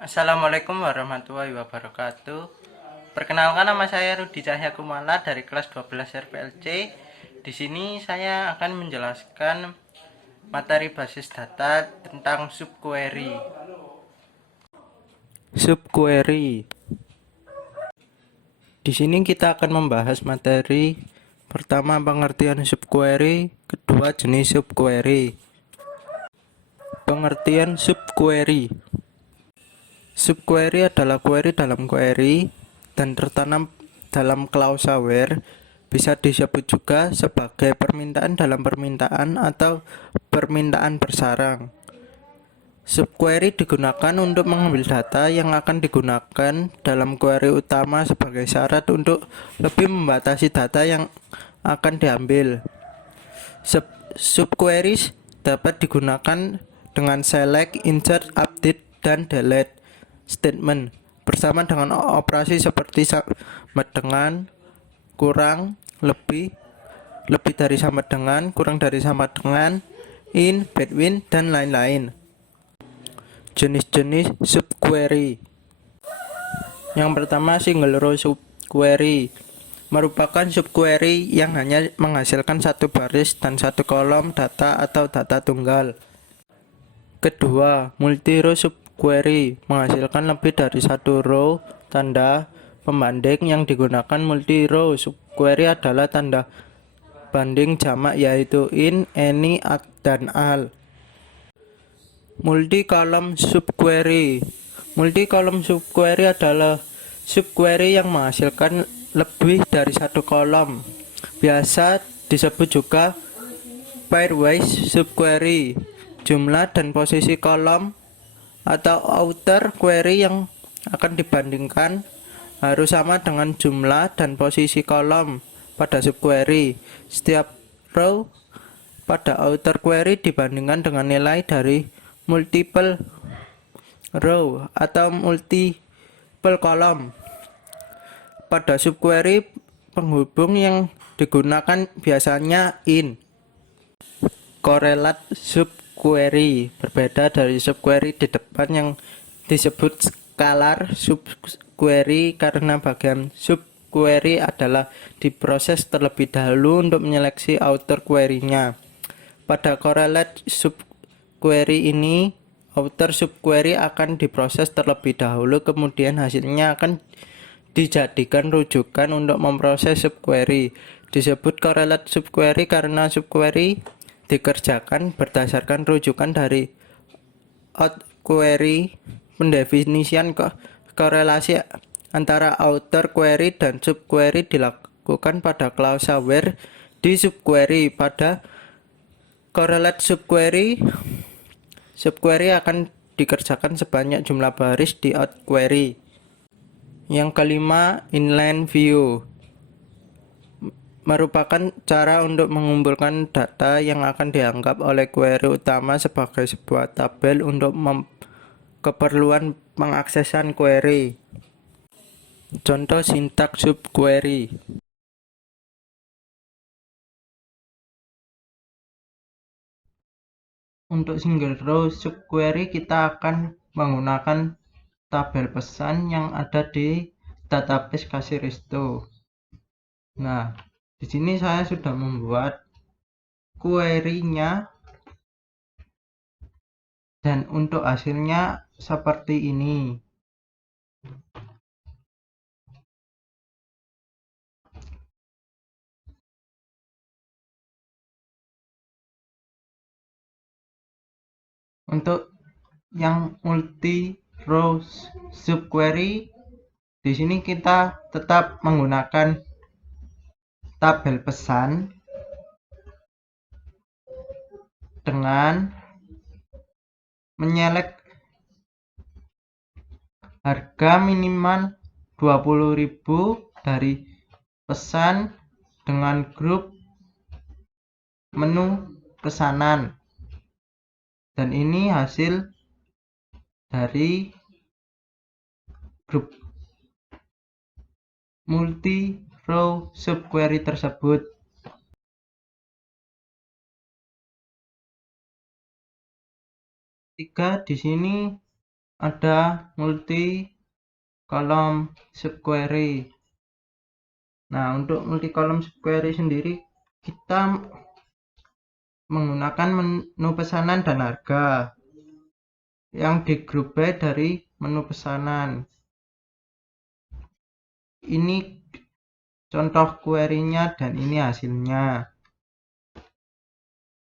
Assalamualaikum warahmatullahi wabarakatuh. Perkenalkan, nama saya Rudi Cahya Kumala dari kelas 12 RPLC. Di sini saya akan menjelaskan materi basis data tentang subquery. Subquery. Di sini kita akan membahas materi pertama, pengertian subquery, kedua, jenis subquery. Pengertian subquery. Subquery adalah query dalam query dan tertanam dalam klausa where. Bisa disebut juga sebagai permintaan dalam permintaan atau permintaan bersarang. Subquery digunakan untuk mengambil data yang akan digunakan dalam query utama sebagai syarat untuk lebih membatasi data yang akan diambil. Subqueries dapat digunakan dengan select, insert, update, dan delete statement bersama dengan operasi seperti sama dengan, kurang, lebih dari sama dengan, kurang dari sama dengan, in, between, dan lain-lain. Jenis-jenis subquery. Yang pertama, single row subquery merupakan subquery yang hanya menghasilkan satu baris dan satu kolom data atau data tunggal. Kedua, multi row subquery menghasilkan lebih dari satu row tanda pembanding. Yang digunakan multi row subquery adalah tanda banding jamak, yaitu in, any, dan all. Multi column subquery. Multi column subquery adalah subquery yang menghasilkan lebih dari satu kolom. Biasa disebut juga pairwise subquery. Jumlah dan posisi kolom atau outer query yang akan dibandingkan harus sama dengan jumlah dan posisi kolom pada subquery. Setiap row pada outer query dibandingkan dengan nilai dari multiple row atau multiple kolom. Pada subquery, penghubung yang digunakan biasanya in. Correlate subquery berbeda dari subquery di depan yang disebut scalar subquery karena bagian subquery adalah diproses terlebih dahulu untuk menyeleksi outer query-nya. Pada correlate subquery ini, outer subquery akan diproses terlebih dahulu, kemudian hasilnya akan dijadikan rujukan untuk memproses subquery. Disebut correlate subquery karena subquery dikerjakan berdasarkan rujukan dari out query. Pendefinisian korelasi antara outer query dan subquery dilakukan pada klausa where di subquery. Pada correlate subquery akan dikerjakan sebanyak jumlah baris di out query. Yang kelima, inline view merupakan cara untuk mengumpulkan data yang akan dianggap oleh query utama sebagai sebuah tabel untuk keperluan pengaksesan query. Contoh sintaks subquery. Untuk single row subquery kita akan menggunakan tabel pesan yang ada di database Casiristo. Nah, di sini saya sudah membuat query-nya dan untuk hasilnya seperti ini. Untuk yang multi row subquery, di sini kita tetap menggunakan tabel pesan dengan menyelek harga minimal 20.000 dari pesan dengan grup menu pesanan, dan ini hasil dari grup multi row subquery tersebut. Di sini ada multi kolom subquery. Nah, untuk multi kolom subquery sendiri kita menggunakan menu pesanan dan harga yang di group by dari menu pesanan. Ini contoh query-nya dan ini hasilnya.